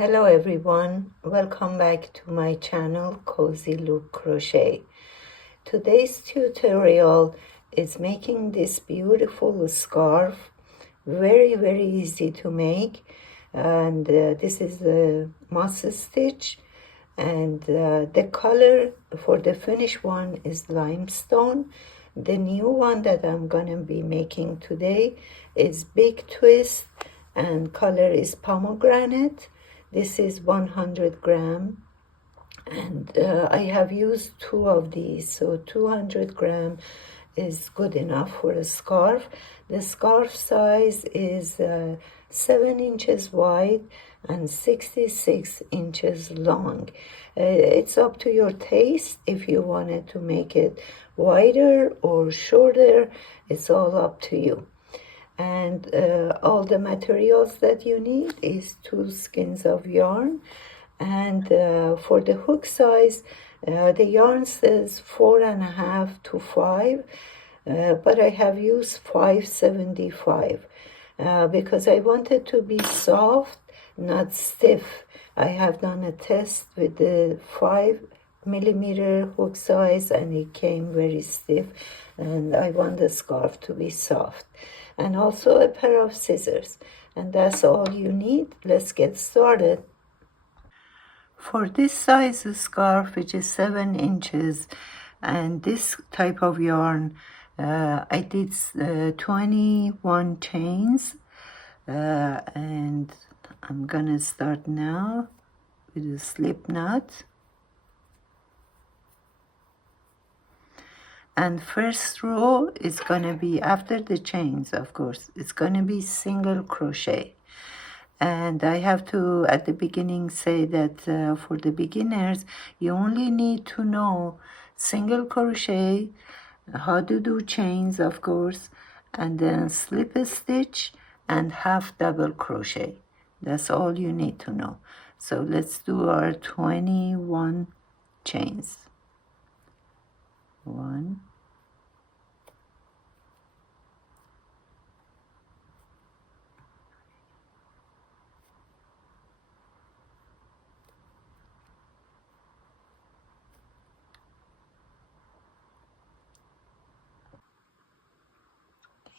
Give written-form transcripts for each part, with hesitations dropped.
Hello everyone, welcome back to my channel Cozy Look Crochet. Today's tutorial is making this beautiful scarf, very easy to make, and this is the moss stitch, and the color for the finished one is limestone. The new one that I'm gonna be making today is big twist and color is pomegranate. This is 100 gram, and I have used 2 of these, so 200 gram is good enough for a scarf. The scarf size is 7 inches wide and 66 inches long. It's up to your taste if you wanted to make it wider or shorter. It's all up to you. And all the materials that you need is 2 skeins of yarn, and for the hook size the yarn says 4.5 to 5, but I have used 5.75 because I wanted to be soft, not stiff. I have done a test with the 5mm hook size and it came very stiff, and I want the scarf to be soft. And also a pair of scissors, and that's all you need. Let's get started. For this size scarf, which is 7 inches, and this type of yarn, I did 21 chains, and I'm gonna start now with a slip knot. And first row is gonna be after the chains, of course. It's gonna be single crochet. And I have to at the beginning say that for the beginners, you only need to know single crochet, how to do chains, of course, and then slip a stitch and half double crochet. That's all you need to know. So let's do our 21 chains. 1,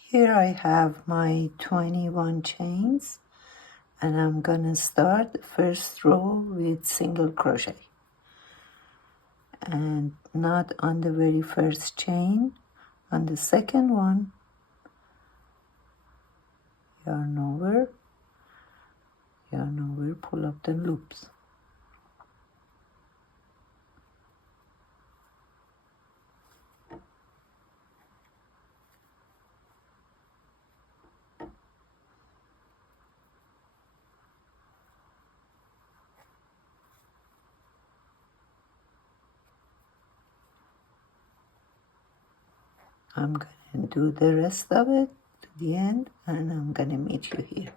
here I have my 21 chains, and I'm gonna start the first row with single crochet, and not on the very first chain, on the second one, yarn over, pull up the loops. I'm gonna do the rest of it to the end, and I'm gonna meet you here.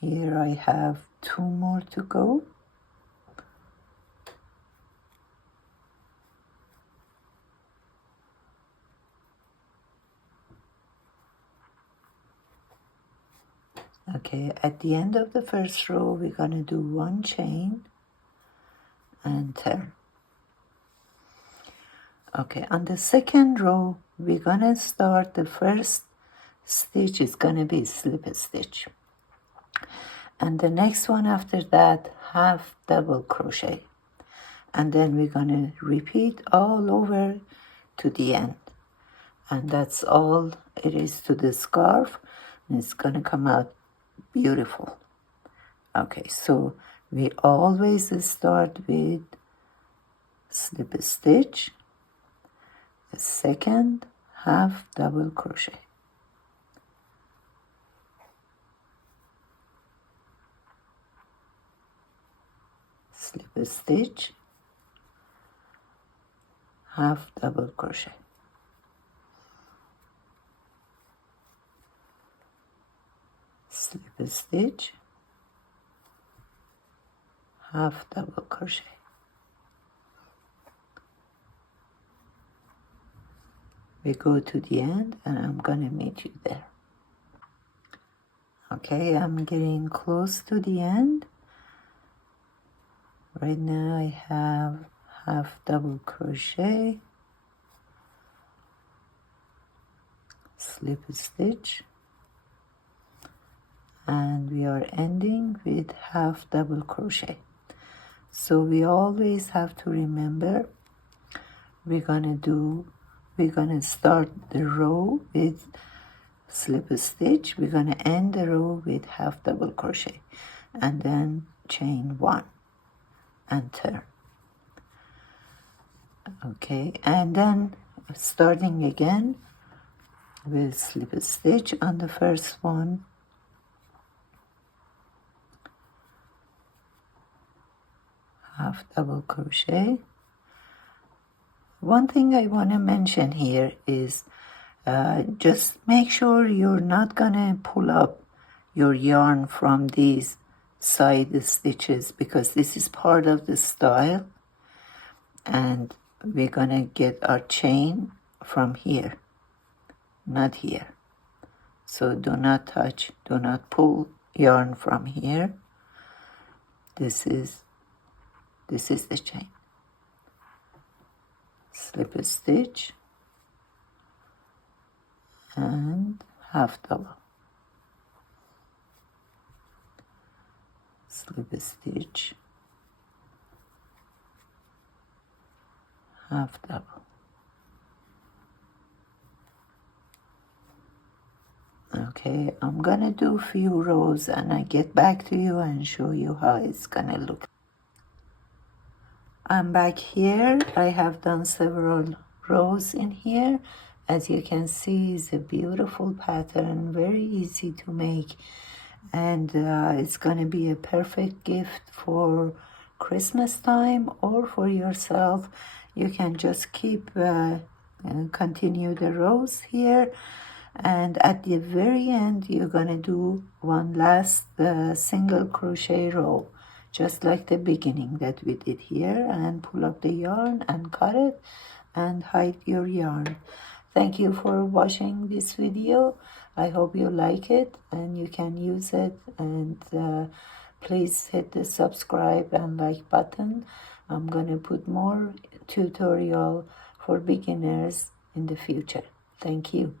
Here I have 2 more to go. Okay, at the end of the first row, we're gonna do 1 chain and turn. Okay, on the second row, we're gonna start the first stitch is gonna be slip stitch. And the next one after that, half double crochet. And then we're gonna repeat all over to the end. And that's all it is to the scarf. And it's gonna come out beautiful. Okay, so we always start with slip stitch, a second half double crochet, slip stitch, half double crochet, slip stitch, half double crochet. We go to the end, and I'm gonna meet you there. Okay, I'm getting close to the end. Right now I have half double crochet, slip stitch, and we are ending with half double crochet. So we always have to remember we're gonna start the row with slip stitch, we're gonna end the row with half double crochet, and then chain one and turn. Okay, and then starting again with slip stitch on the first one, half double crochet. One thing I want to mention here is just make sure you're not gonna pull up your yarn from these side stitches, because this is part of the style and we're gonna get our chain from here, not here. So do not touch, do not pull yarn from here. This is the chain. Slip a stitch and half double. Slip a stitch, half double. Okay, I'm gonna do a few rows and I get back to you and show you how it's gonna look. I'm back here. I have done several rows in here. As you can see, it's a beautiful pattern, very easy to make, and it's gonna be a perfect gift for Christmas time or for yourself. You can just keep continue the rows here, and at the very end you're gonna do one last single crochet row, just like the beginning that we did here, and pull up the yarn and cut it and hide your yarn. Thank you for watching this video. I hope you like it and you can use it, and please hit the subscribe and like button. I'm gonna put more tutorial for beginners in the future. Thank you.